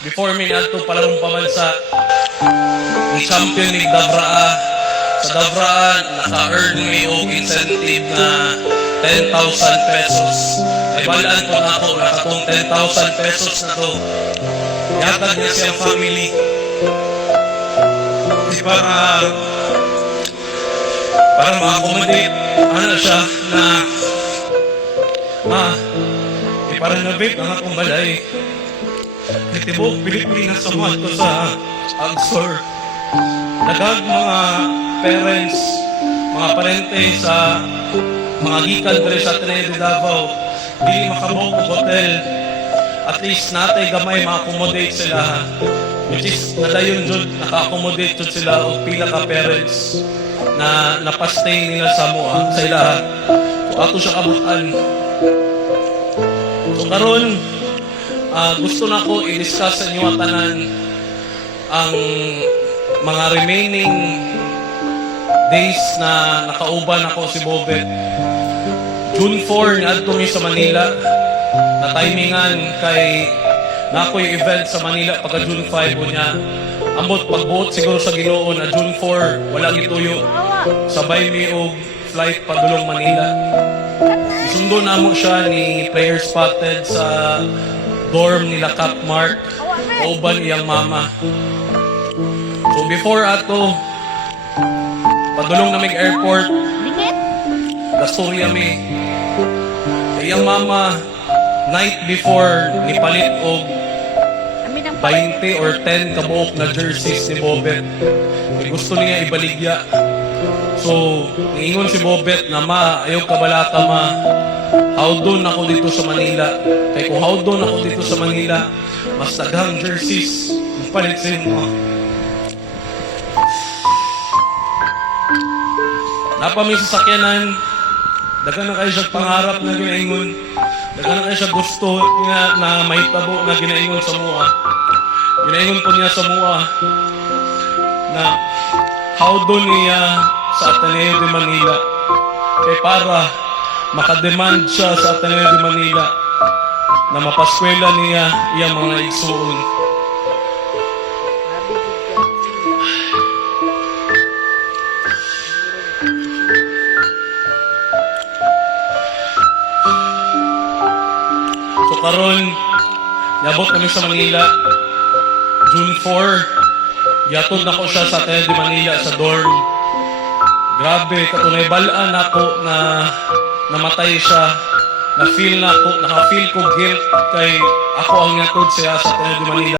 before mi adto palarong pamansa ni champion ni Davraa. Sa Davraa naka-earn mi og incentive na 10,000 pesos. Ay balaan ko na ako na katong 10,000 pesos na to. Yatag niya siyang family. Di para ma-accommodate ano siya na para na-vape ang akong balay. Kitibok Pilipinas sa mga to sa Agsor. Nagag mga parents, mga parente sa mga gikan dere sa Trinidad Davao, dili makabok og hotel. At least natay gamay ma-accommodate sila. Which is nadayon jud naka-accommodate jud sila og pila ka parents na napastay nila sa mua sa ilaha. So ato siya kabutan. So karon gusto na ko i-discuss sa inyo tanan ang mga remaining days na nakauban ako si Bobet. June 4 niadto mi sa Manila. Na timingan kay nakoy event sa Manila pagka June 5 niya. Ambot pagbuot siguro sa Ginoo na June 4 wala gituyo. Sabay mi og flight padulong Manila. Isundo na mo siya ni Player Spotted sa dorm nila Cap Mark. Kauban iyang mama. So before ato padulong namig airport. Gastorya mi. Iyang mama night before nipalit og 20 or 10 kabuok na jerseys ni Bobet. Gusto niya ibaligya. So, niingon si Bobet na ayaw kabalaka howdon ako dito sa Manila. Kaya kung howdon ako dito sa Manila, mas daghang jerseys ipalit sa inyo. Napami sa sakyanan, dagan na kayo siya pangarap na ginaingon. Dagan na kayo siya gusto niya na may tabo na ginaingon sa mua. Ginaingon po niya sa mua na howdon niya sa Ateneo de Manila. Kaya para makademand siya sa Ateneo de Manila na mapaskwela niya iyang mga igsuon. So karon yabot kami sa Manila June 4. Yatod na ko siya sa Ateneo de Manila sa dorm. Grabe, katunay balaan ako na namatay siya. Naka-feel ko guilt kay ako ang yatod siya sa Ateneo de Manila.